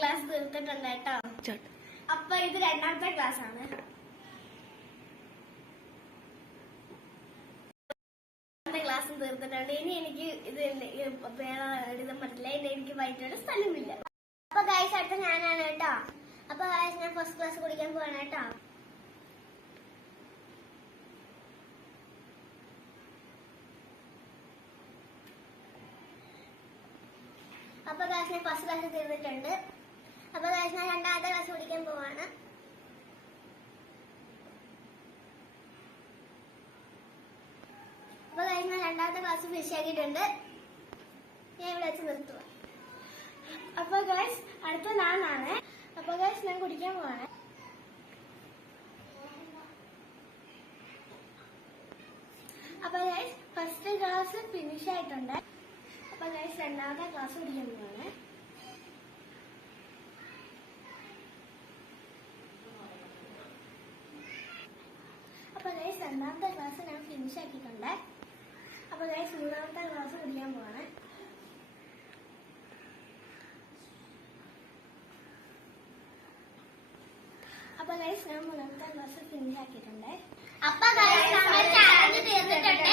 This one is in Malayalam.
ക്ലാസ് തീർത്തിട്ടുണ്ട് കേട്ടോ. അപ്പൊ ഇത് രണ്ടാമത്തെ ക്ലാസ് ആണ്. ക്ലാസ് തീർത്തിട്ടുണ്ട്. ഇനി എനിക്ക് ഇത് എഴുതാൻ പറ്റില്ല. ഇനി എനിക്ക് വായിക്കാനുള്ള സ്ഥലമില്ല. അപ്പൊ ഗൈസ് അടുത്ത ഞാനാണ് കേട്ടോ. അപ്പൊ ഗൈസ് ഞാൻ ഫസ്റ്റ് ക്ലാസ് കുടിക്കാൻ പോവാണ് കേട്ടോ. അപ്പൊ ഗൈസ് ഞാൻ ഫസ്റ്റ് ക്ലാസ് തീർന്നിട്ടുണ്ട്. അപ്പൊ ഗൈസ് ഞാൻ രണ്ടാമത്തെ ക്ലാസ് കുടിക്കാൻ പോവാണ്. അപ്പൊ ഗൈസ് ഞാൻ രണ്ടാമത്തെ ക്ലാസ് ഫിനിഷ് ആക്കിയിട്ടുണ്ട്. ഞാൻ ഇവിടെ വെച്ച് നിർത്തുക. അപ്പൊ ഗൈസ് അടുത്ത ഞാനാണ്. അപ്പൊ ഗൈസ് ഞാൻ കുടിക്കാൻ പോവാണ്. അപ്പൊ ഗൈസ് ഫസ്റ്റ് ക്ലാസ് ഫിനിഷ് ആയിട്ടുണ്ട്. അപ്പൊ ഗൈസ് രണ്ടാമത്തെ ക്ലാസ് കുടിക്കാൻ പോവാണ്. അപ്പൊ ഗൈസ് രണ്ടാമത്തെ ക്ലാസ് ഞാൻ ഫിനിഷ് ആക്കിയിട്ടുണ്ട്. അപ്പൊ ഗൈസ് മൂന്നാമത്തെ ക്ലാസ് കുടിക്കാൻ പോവാണ്. അപ്പൊ ഗൈസ് ഞാൻ മൂന്നാമത്തെ ക്ലാസ് ഫിനിഷ് ആക്കിയിട്ടുണ്ട്. അപ്പൊ ഗൈസ് നമ്മൾ ചാലഞ്ച് തീർന്നിട്ടുണ്ട്.